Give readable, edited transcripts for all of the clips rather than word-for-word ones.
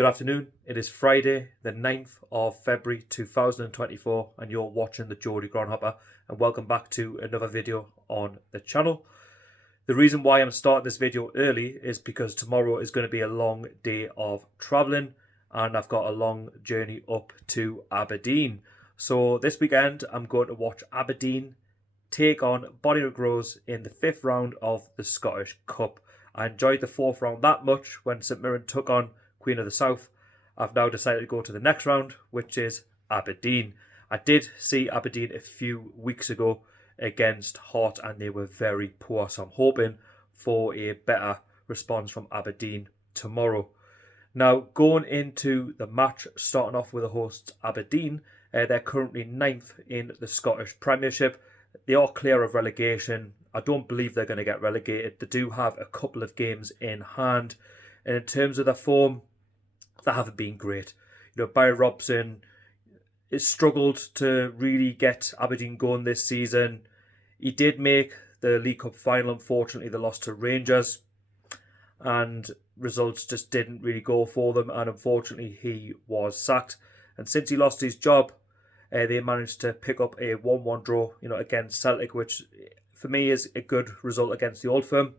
Good afternoon. It is Friday, the 9th of February 2024, and you're watching the Geordie Groundhopper, and welcome back to another video on the channel. The reason why I'm starting this video early is because tomorrow is going to be a long day of travelling, and I've got a long journey up to Aberdeen. So this weekend, I'm going to watch Aberdeen take on Bonnyrigg Rose in the 5th round of the Scottish Cup. I enjoyed the 4th round that much when St Mirren took on Queen of the South. I've now decided to go to the next round, which is Aberdeen. I did see Aberdeen a few weeks ago against Hart, and they were very poor, so I'm hoping for a better response from Aberdeen tomorrow. Now, going into the match, starting off with the hosts Aberdeen, they're currently 9th in the Scottish Premiership. They are clear of relegation. I don't believe they're going to get relegated. They do have a couple of games in hand, and in terms of their form, they haven't been great. Barry Robson has struggled to really get Aberdeen going this season. He did make the League Cup final. Unfortunately, they lost to Rangers, and results just didn't really go for them, and unfortunately he was sacked. And since he lost his job, they managed to pick up a 1-1 draw against Celtic, which for me is a good result against the Old Firm.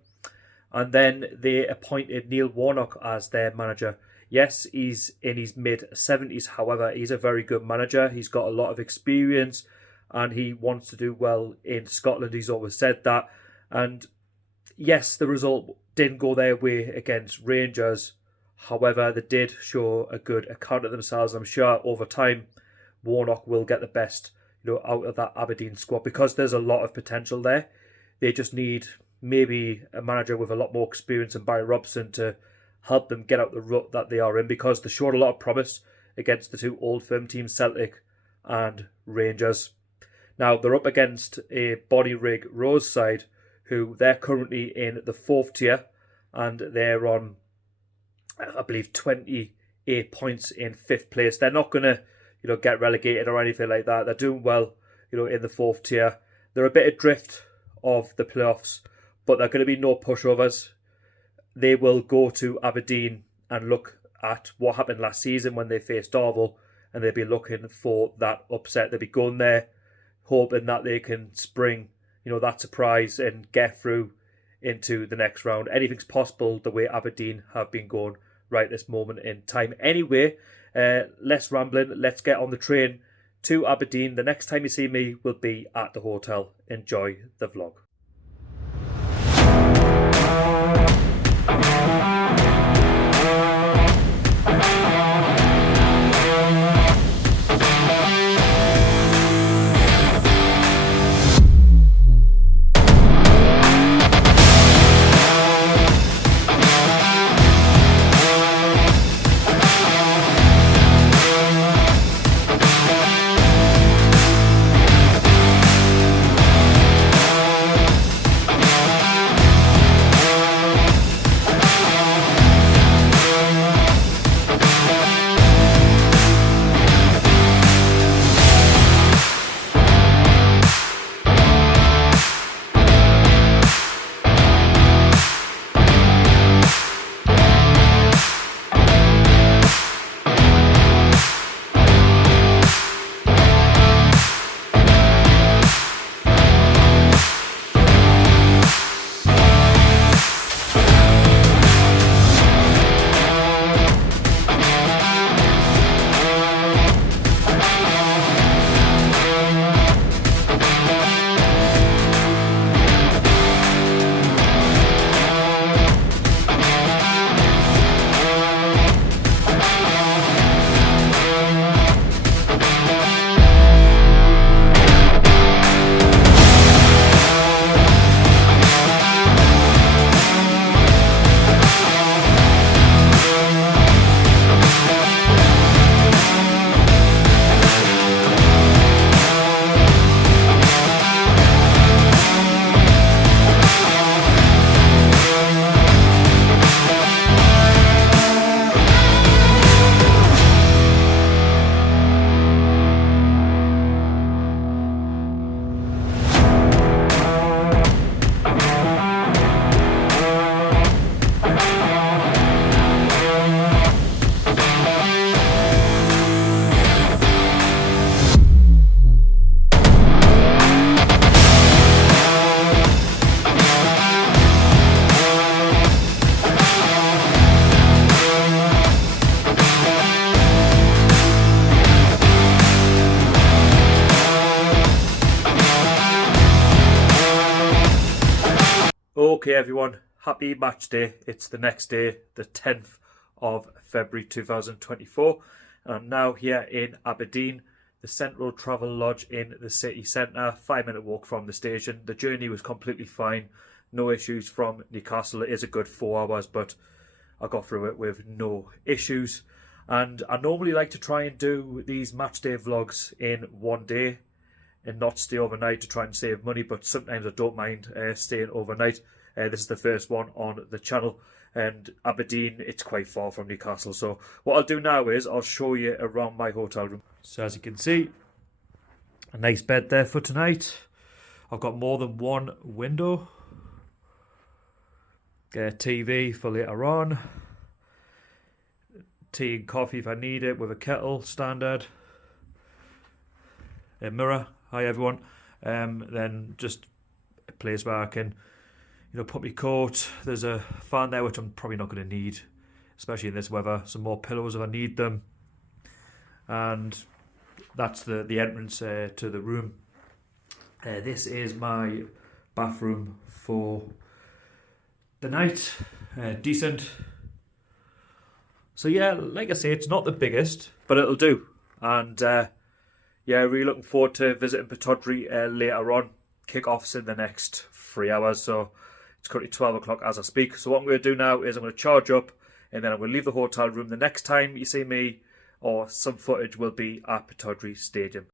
And then they appointed Neil Warnock as their manager. Yes, he's in his mid-70s. However, he's a very good manager. He's got a lot of experience and he wants to do well in Scotland. He's always said that. And yes, the result didn't go their way against Rangers. However, they did show a good account of themselves. I'm sure over time, Warnock will get the best out of that Aberdeen squad, because there's a lot of potential there. They just need maybe a manager with a lot more experience than Barry Robson to help them get out the rut that they are in, because they showed a lot of promise against the two Old Firm teams, Celtic and Rangers. Now, they're up against a Bonnyrigg Rose side, who they're currently in the 4th tier, and they're on, I believe, 28 points in 5th place. They're not going to get relegated or anything like that. They're doing well in the 4th tier. They're a bit adrift of the playoffs, but they're going to be no pushovers. They will go to Aberdeen and look at what happened last season when they faced Darvel, and they'll be looking for that upset. They'll be going there hoping that they can spring that surprise and get through into the next round. Anything's possible the way Aberdeen have been going right this moment in time. Anyway, less rambling. Let's get on the train to Aberdeen. The next time you see me will be at the hotel. Enjoy the vlog. Okay everyone, happy match day. It's the next day, the 10th of February 2024. And I'm now here in Aberdeen, the Central Travel Lodge in the city centre, 5-minute walk from the station. The journey was completely fine, no issues from Newcastle. It is a good 4 hours, but I got through it with no issues. And I normally like to try and do these match day vlogs in one day and not stay overnight to try and save money, but sometimes I don't mind staying overnight. This is the first one on the channel, and Aberdeen, it's quite far from Newcastle. So what I'll do now is I'll show you around my hotel room. So as you can see, a nice bed there for tonight. I've got more than one window. TV for later on. Tea and coffee if I need it, with a kettle, standard. A mirror. Hi everyone. Then just a place where I can, put my coat. There's a fan there which I'm probably not going to need, especially in this weather. Some more pillows if I need them. And that's the entrance to the room. This is my bathroom for the night. Decent. So yeah, like I say, it's not the biggest, but it'll do. And yeah, really looking forward to visiting Pittodrie later on. Kick-off's in the next 3 hours, so it's currently 12 o'clock as I speak. So what I'm going to do now is I'm going to charge up, and then I'm going to leave the hotel room. The next time you see me, or some footage, will be at Pittodrie Stadium.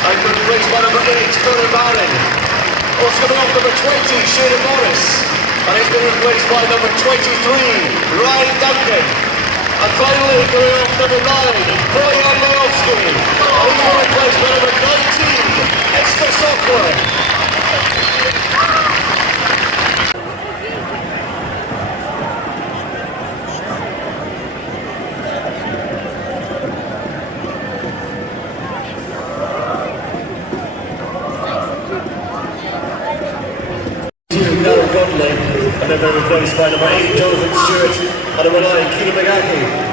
And replaced by number 8, Bonnyrigg. Also coming off number 20, Shane Morris. And he's been replaced by number 23, Ryan Duncan. And finally, coming off number 9, Bojan Lejowski. And he's been replaced by number 19, Esther Sockler. And then they're replaced by number 8, Jonathan Stewart, and number 9, Keelan McGahey.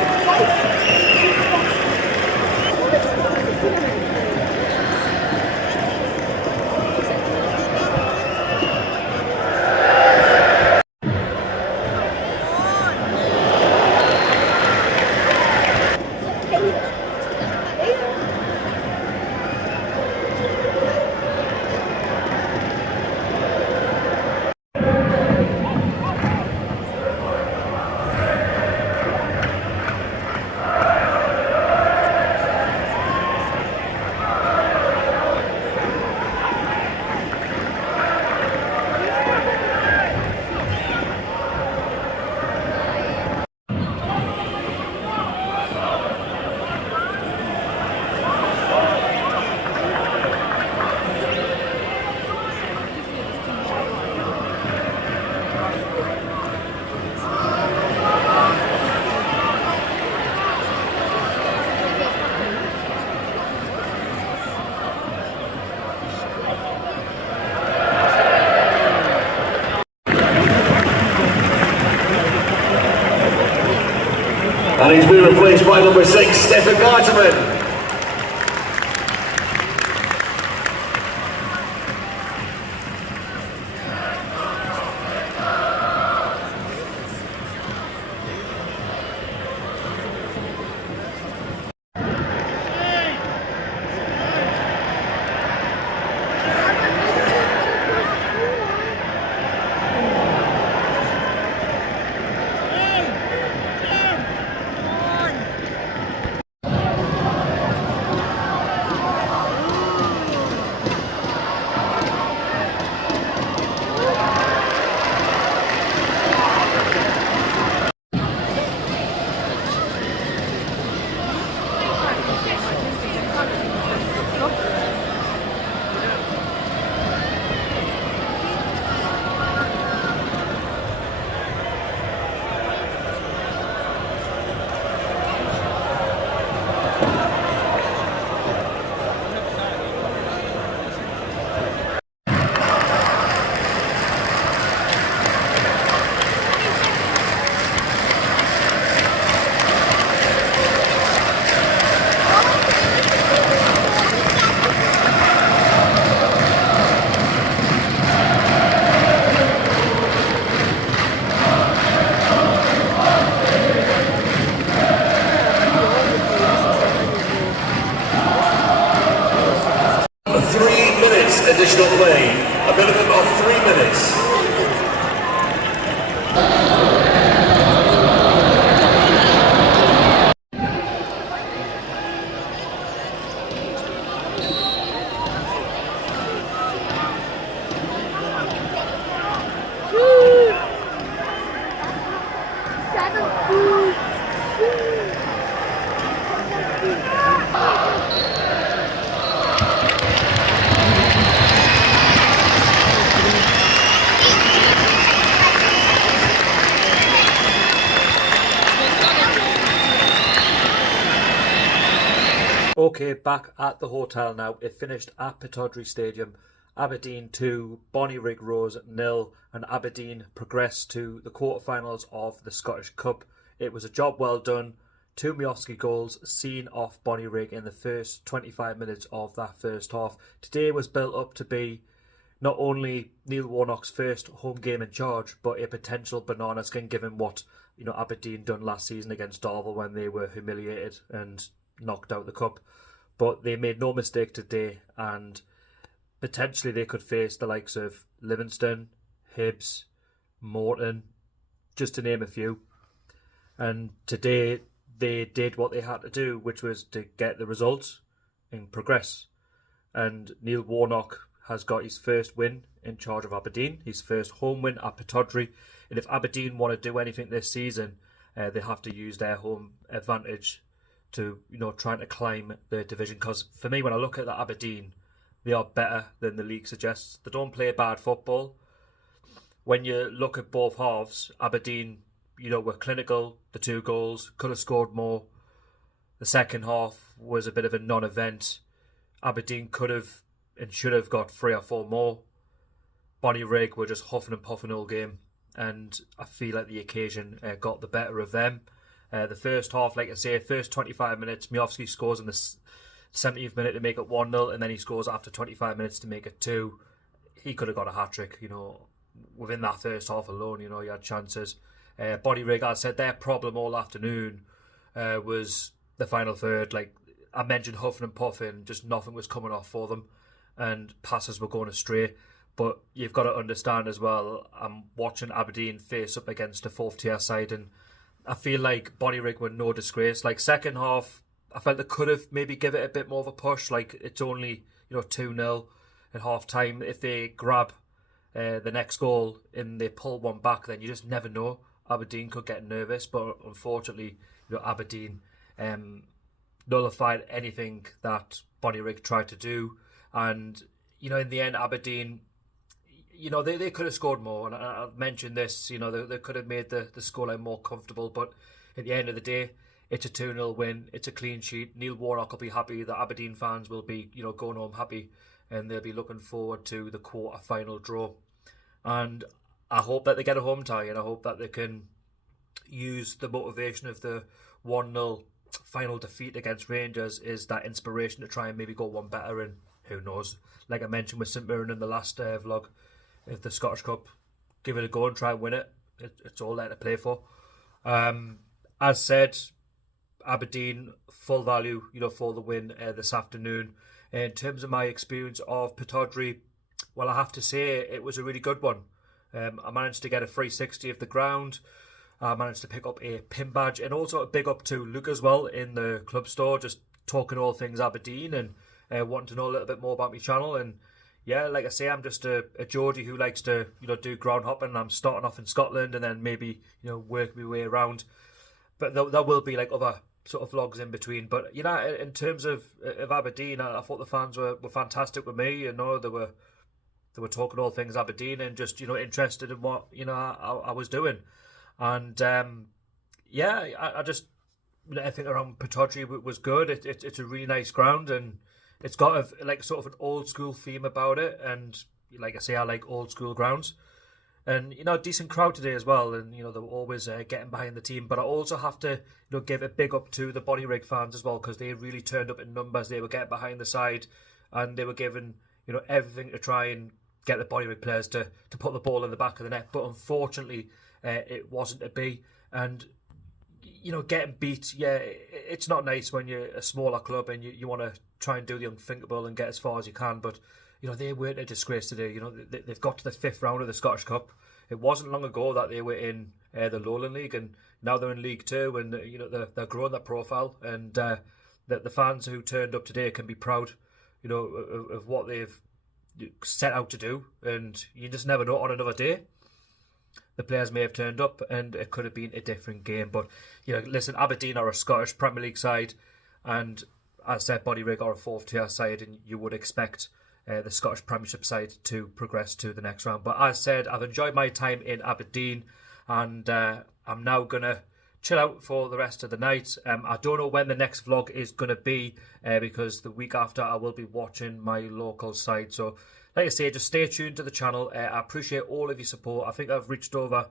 And he's been replaced by number 6, Stefan Garterman. a minimum of 3 minutes. Okay, back at the hotel now. It finished at Pittodrie Stadium. Aberdeen 2, Bonnyrigg Rose 0, and Aberdeen progressed to the quarterfinals of the Scottish Cup. It was a job well done. 2 Miovski goals seen off Bonnyrigg in the first 25 minutes of that first half. Today was built up to be not only Neil Warnock's first home game in charge, but a potential banana skin given what Aberdeen done last season against Darvel when they were humiliated and knocked out the cup. But they made no mistake today, and potentially they could face the likes of Livingston, Hibs, Morton, just to name a few. And today they did what they had to do, which was to get the results and progress. And Neil Warnock has got his first win in charge of Aberdeen, his first home win at Pittodrie. And if Aberdeen want to do anything this season, they have to use their home advantage to trying to climb the division. Because for me, when I look at that Aberdeen, they are better than the league suggests. They don't play bad football. When you look at both halves, Aberdeen, were clinical. The 2 goals, could have scored more. The second half was a bit of a non-event. Aberdeen could have and should have got 3 or 4 more. Bonnyrigg were just huffing and puffing all game, and I feel like the occasion got the better of them. The first half, like I say, first 25 minutes, Miovski scores in the 70th minute to make it 1-0, and then he scores after 25 minutes to make it 2. He could have got a hat-trick, within that first half alone, he had chances. Bonnyrigg, as I said, their problem all afternoon was the final third. Like I mentioned, huffing and puffing, just nothing was coming off for them, and passes were going astray. But you've got to understand as well, I'm watching Aberdeen face up against a 4th tier side, and I feel like Bonnyrigg were no disgrace. Like second half, I felt they could have maybe give it a bit more of a push. Like it's only 2-0 at half time. If they grab the next goal and they pull one back, then you just never know. Aberdeen could get nervous, but unfortunately, Aberdeen nullified anything that Bonnyrigg tried to do. And in the end, Aberdeen, they could have scored more, and I've mentioned this, they could have made the scoreline more comfortable, but at the end of the day, it's a 2-0 win, it's a clean sheet. Neil Warnock will be happy, the Aberdeen fans will be, going home happy, and they'll be looking forward to the quarter-final draw. And I hope that they get a home tie, and I hope that they can use the motivation of the 1-0 final defeat against Rangers is that inspiration to try and maybe go one better, and who knows, like I mentioned with St Mirren in the last vlog, if the Scottish Cup, give it a go and try and win it. It's all there to play for. As said, Aberdeen, full value, for the win this afternoon. In terms of my experience of Pittodrie, well, I have to say it was a really good one. I managed to get a 360 of the ground. I managed to pick up a pin badge, and also a big up to Luke as well in the club store, just talking all things Aberdeen and wanting to know a little bit more about my channel. And yeah, like I say, I'm just a Geordie who likes to do ground hopping. I'm starting off in Scotland and then maybe work my way around. But there will be like other sort of vlogs in between. But in terms of Aberdeen, I thought the fans were fantastic with me. They were talking all things Aberdeen and just interested in what I was doing. And I just everything around Pittodrie was good. It's a really nice ground, and it's got sort of an old school theme about it. And like I say, I like old school grounds. And decent crowd today as well, and they were always getting behind the team. But I also have to give a big up to the Bonnyrigg fans as well, because they really turned up in numbers. They were getting behind the side, and they were giving everything to try and get the Bonnyrigg players to put the ball in the back of the net. But unfortunately, it wasn't to be. And getting beat, it's not nice when you're a smaller club and you want to try and do the unthinkable and get as far as you can. But they weren't a disgrace today. They've got to the 5th round of the Scottish Cup. It wasn't long ago that they were in the Lowland League, and now they're in League Two, and they're growing their profile. And the fans who turned up today can be proud, of what they've set out to do. And you just never know on another day. The players may have turned up, and it could have been a different game. But listen, Aberdeen are a Scottish Premier League side, and as I said, Bonnyrigg are a 4th-tier side, and you would expect the Scottish Premiership side to progress to the next round. But as I said, I've enjoyed my time in Aberdeen, and I'm now going to chill out for the rest of the night. I don't know when the next vlog is going to be, because the week after I will be watching my local side. So like I say, just stay tuned to the channel. I appreciate all of your support. I think I've reached over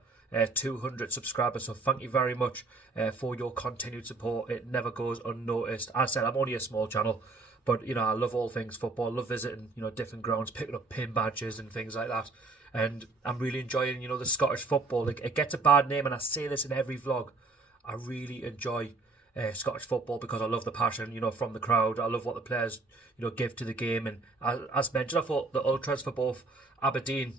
200 subscribers, so thank you very much for your continued support. It never goes unnoticed. As I said, I'm only a small channel, but I love all things football. I love visiting different grounds, picking up pin badges and things like that. And I'm really enjoying the Scottish football. Like, it gets a bad name, and I say this in every vlog. I really enjoy Scottish football because I love the passion from the crowd. I love what the players give to the game. And as mentioned, I thought the ultras for both Aberdeen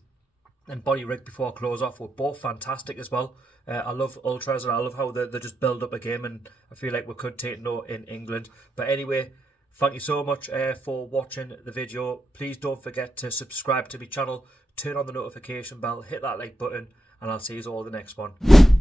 and Bonnyrigg before I close off were both fantastic as well. I love ultras, and I love how they just build up a game, and I feel like we could take note in England. But anyway, thank you so much for watching the video. Please don't forget to subscribe to my channel, turn on the notification bell, hit that like button, and I'll see you all in the next one.